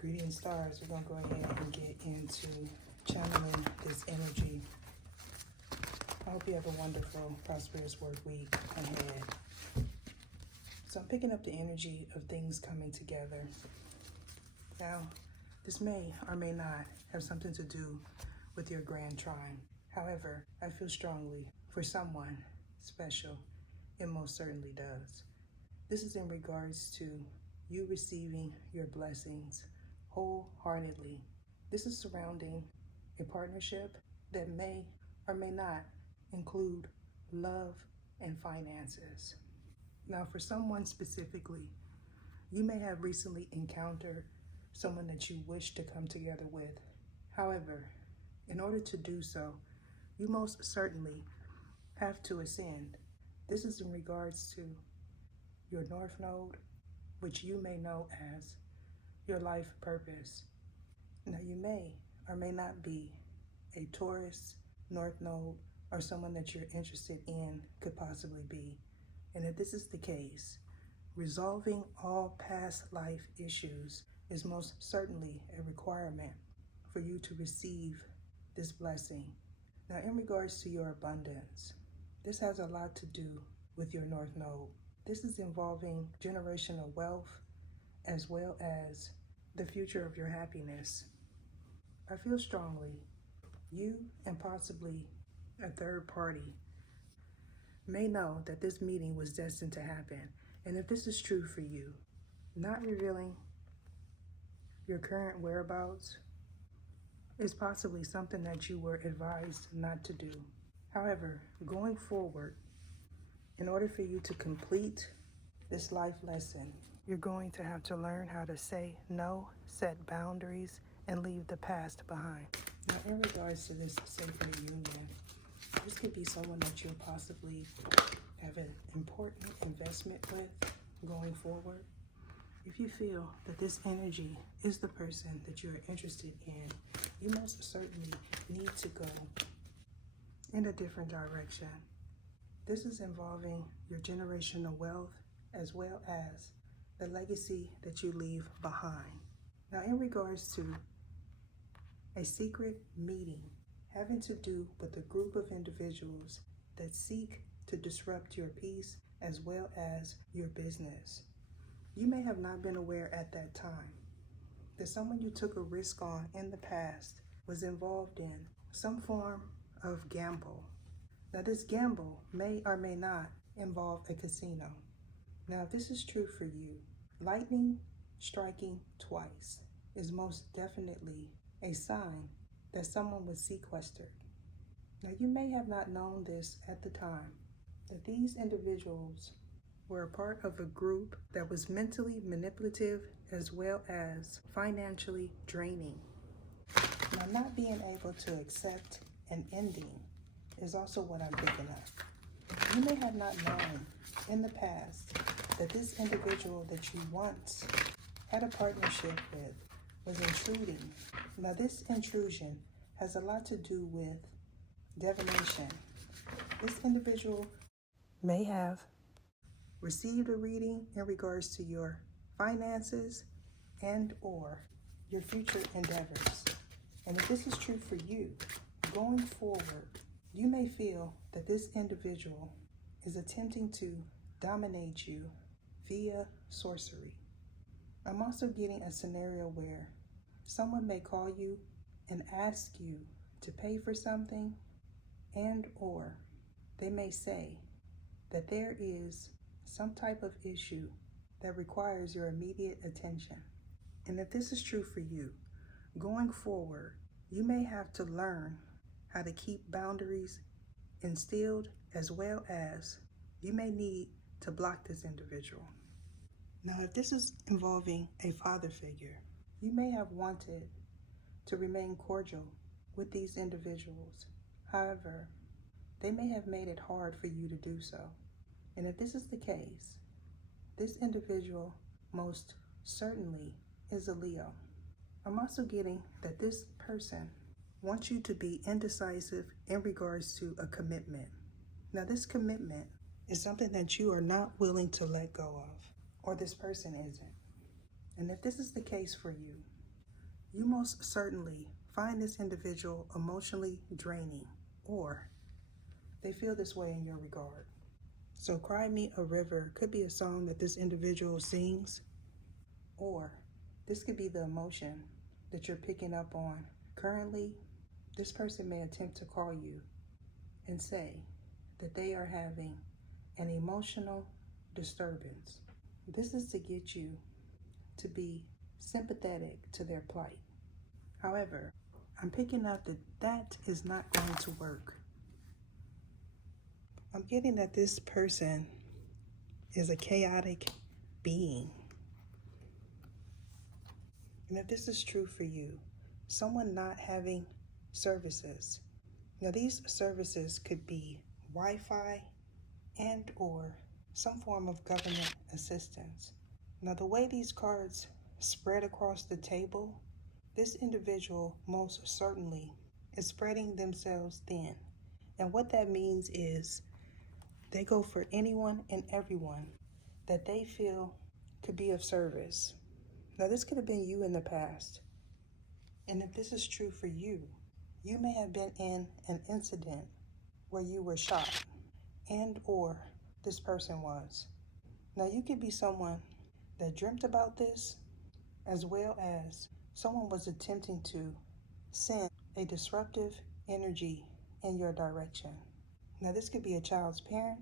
Greetings, stars. We're going to go ahead and get into channeling this energy. I hope you have a wonderful, prosperous work week ahead. So I'm picking up the energy of things coming together. Now, this may or may not have something to do with your grand trine. However, I feel strongly for someone special. It most certainly does. This is in regards to you receiving your blessings wholeheartedly. This is surrounding a partnership that may or may not include love and finances. Now, for someone specifically, you may have recently encountered someone that you wish to come together with. However, in order to do so, you most certainly have to ascend. This is in regards to your North Node, which you may know as your life purpose. Now, you may or may not be a Taurus, North Node, or someone that you're interested in could possibly be. And if this is the case, resolving all past life issues is most certainly a requirement for you to receive this blessing. Now, in regards to your abundance, this has a lot to do with your North Node. This is involving generational wealth as well as the future of your happiness. I feel strongly you and possibly a third party may know that this meeting was destined to happen. And if this is true for you, not revealing your current whereabouts is possibly something that you were advised not to do. However, going forward, in order for you to complete this life lesson, you're going to have to learn how to say no, set boundaries, and leave the past behind. Now, in regards to this sacred union, this could be someone that you'll possibly have an important investment with going forward. If you feel that this energy is the person that you're interested in, you most certainly need to go in a different direction. This is involving your generational wealth as well as the legacy that you leave behind. Now, in regards to a secret meeting having to do with a group of individuals that seek to disrupt your peace as well as your business, you may have not been aware at that time that someone you took a risk on in the past was involved in some form of gamble. Now, this gamble may or may not involve a casino. Now, if this is true for you, lightning striking twice is most definitely a sign that someone was sequestered. Now, you may have not known this at the time, that these individuals were a part of a group that was mentally manipulative as well as financially draining. Now, not being able to accept an ending is also what I'm picking up. You may have not known in the past that this individual that you once had a partnership with was intruding. Now, this intrusion has a lot to do with divination. This individual may have received a reading in regards to your finances and or your future endeavors. And if this is true for you, going forward, you may feel that this individual is attempting to dominate you via sorcery. I'm also getting a scenario where someone may call you and ask you to pay for something, and or they may say that there is some type of issue that requires your immediate attention. And if this is true for you, going forward, you may have to learn how to keep boundaries instilled, as well as you may need to block this individual. Now, if this is involving a father figure, you may have wanted to remain cordial with these individuals. However, they may have made it hard for you to do so. And if this is the case, this individual most certainly is a Leo. I'm also getting that this person wants you to be indecisive in regards to a commitment. Now, this commitment is something that you are not willing to let go of, or this person isn't. And if this is the case for you, You most certainly find this individual emotionally draining, or they feel this way in your regard. So Cry Me a River could be a song that this individual sings, or this could be the emotion that you're picking up on. Currently, this person may attempt to call you and say that they are having an emotional disturbance. This is to get you to be sympathetic to their plight. However, I'm picking up that that is not going to work. I'm getting that this person is a chaotic being. And if this is true for you, someone not having services. Now these services could be Wi-Fi and or some form of government assistance. Now the way these cards spread across the table, this individual most certainly is spreading themselves thin. And what that means is they go for anyone and everyone that they feel could be of service. Now this could have been you in the past. And if this is true for you, you may have been in an incident where you were shot and or this person was. Now you could be someone that dreamt about this, as well as someone was attempting to send a disruptive energy in your direction. Now this could be a child's parent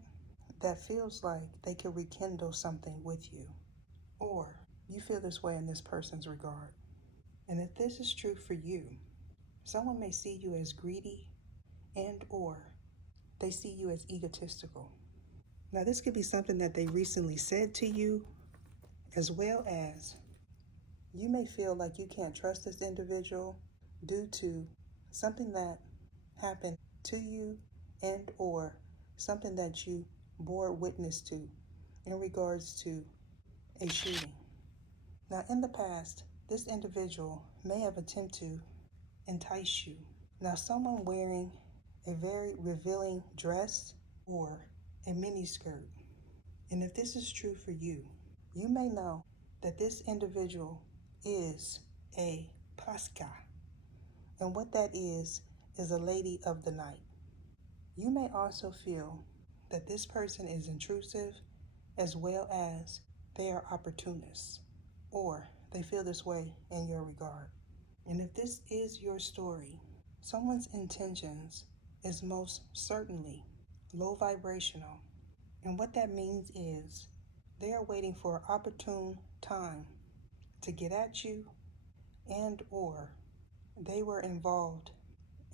that feels like they could rekindle something with you, or you feel this way in this person's regard. And if this is true for you, someone may see you as greedy and or they see you as egotistical. Now this could be something that they recently said to you, as well as you may feel like you can't trust this individual due to something that happened to you and or something that you bore witness to in regards to a shooting. Now in the past, this individual may have attempted to entice you. Now someone wearing a very revealing dress or a mini skirt. And if this is true for you, you may know that this individual is a Pasca. And what that is a lady of the night. You may also feel that this person is intrusive, as well as they are opportunists, or they feel this way in your regard. And if this is your story, someone's intentions is most certainly low vibrational. And what that means is they are waiting for an opportune time to get at you, and or they were involved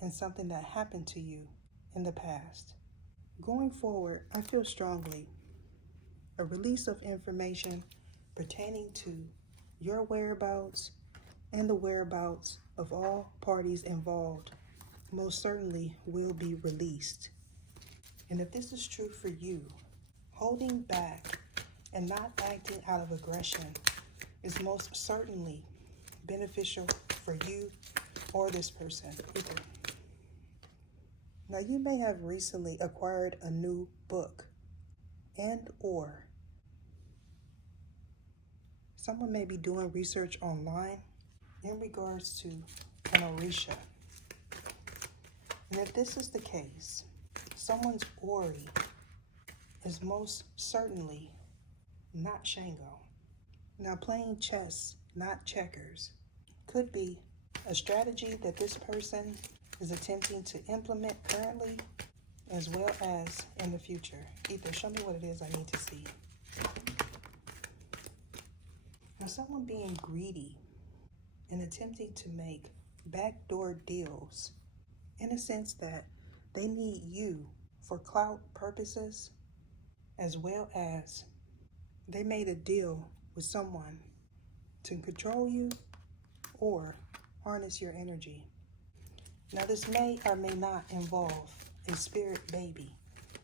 in something that happened to you in the past. Going forward, I feel strongly a release of information pertaining to your whereabouts and the whereabouts of all parties involved most certainly will be released. And if this is true for you, holding back and not acting out of aggression is most certainly beneficial for you or this person either. Now you may have recently acquired a new book, and or someone may be doing research online in regards to an Orisha. And if this is the case, someone's Ori is most certainly not Shango. Now playing chess, not checkers, could be a strategy that this person is attempting to implement currently, as well as in the future. Either show me what it is I need to see. Now someone being greedy and attempting to make backdoor deals in a sense that they need you for clout purposes, as well as they made a deal with someone to control you or harness your energy. Now this may or may not involve a spirit baby.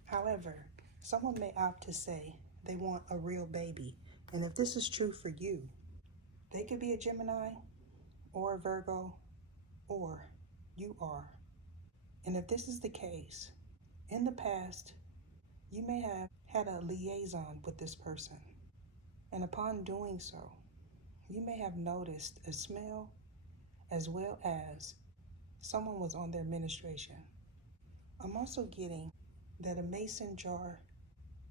However, someone may opt to say they want a real baby. And if this is true for you, they could be a Gemini or a Virgo, or you are. And if this is the case, in the past, you may have had a liaison with this person. And upon doing so, you may have noticed a smell as well as someone was on their ministration. I'm also getting that a mason jar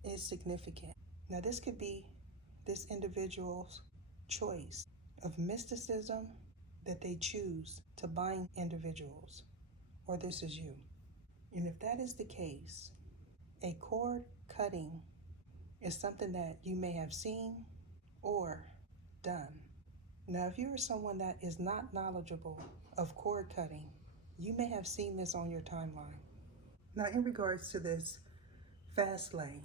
is significant. Now, this could be this individual's choice of mysticism that they choose to bind individuals, or this is you. And if that is the case, a cord cutting is something that you may have seen or done. Now, if you are someone that is not knowledgeable of cord cutting, you may have seen this on your timeline. Now, in regards to this fast lane,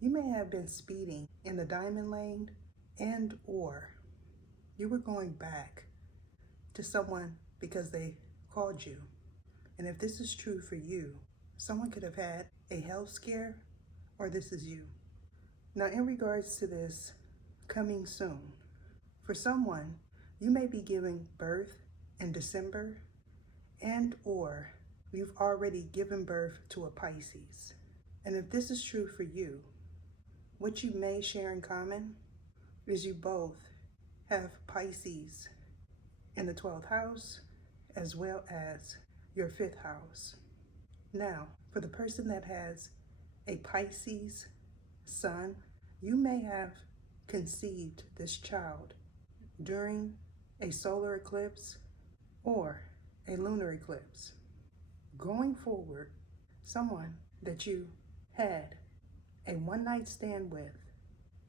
you may have been speeding in the diamond lane, and or you were going back to someone because they called you. And if this is true for you, someone could have had a health scare, or this is you. Now, in regards to this coming soon, for someone, you may be giving birth in December, and or you've already given birth to a Pisces. And if this is true for you, what you may share in common is you both have Pisces in the 12th house as well as your 5th house. Now, for the person that has a Pisces sun, you may have conceived this child during a solar eclipse or a lunar eclipse. Going forward, someone that you had a one-night stand with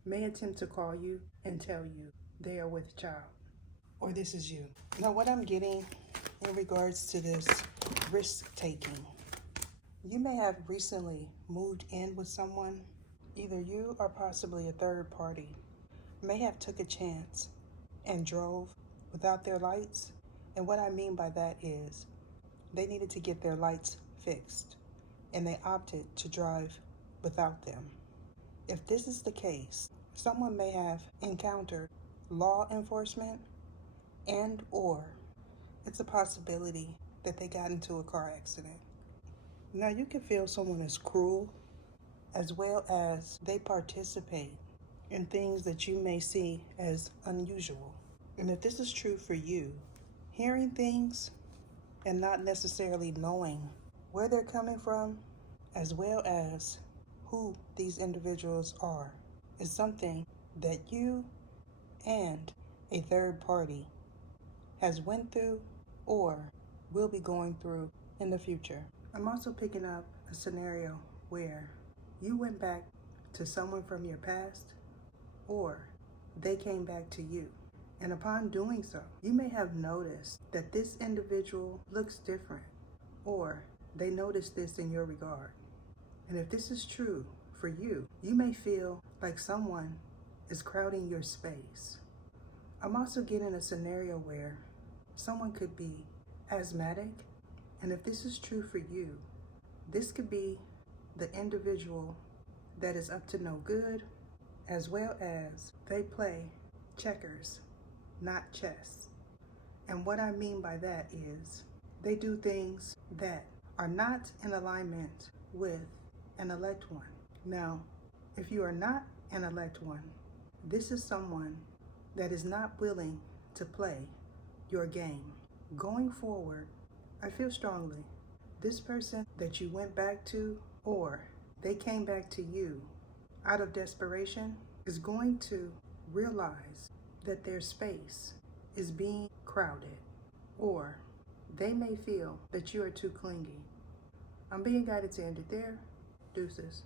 may attempt to call you and tell you they are with child, or this is you. Now, what I'm getting in regards to this risk-taking, you may have recently moved in with someone. Either you or possibly a third party may have took a chance and drove without their lights. And what I mean by that is they needed to get their lights fixed and they opted to drive without them. If this is the case, someone may have encountered law enforcement, and or it's a possibility that they got into a car accident. Now, you can feel someone is cruel, as well as they participate in things that you may see as unusual. And if this is true for you, hearing things and not necessarily knowing where they're coming from, as well as who these individuals are, is something that you and a third party has went through or will be going through in the future. I'm also picking up a scenario where you went back to someone from your past, or they came back to you. And upon doing so, you may have noticed that this individual looks different, or they noticed this in your regard. And if this is true for you, you may feel like someone is crowding your space. I'm also getting a scenario where someone could be asthmatic, and if this is true for you, this could be the individual that is up to no good, as well as they play checkers, not chess. And what I mean by that is they do things that are not in alignment with an elect one. Now, if you are not an elect one, this is someone that is not willing to play your game. Going forward, I feel strongly this person that you went back to, or they came back to you out of desperation, is going to realize that their space is being crowded, or they may feel that you are too clingy. I'm being guided to end it there. Deuces.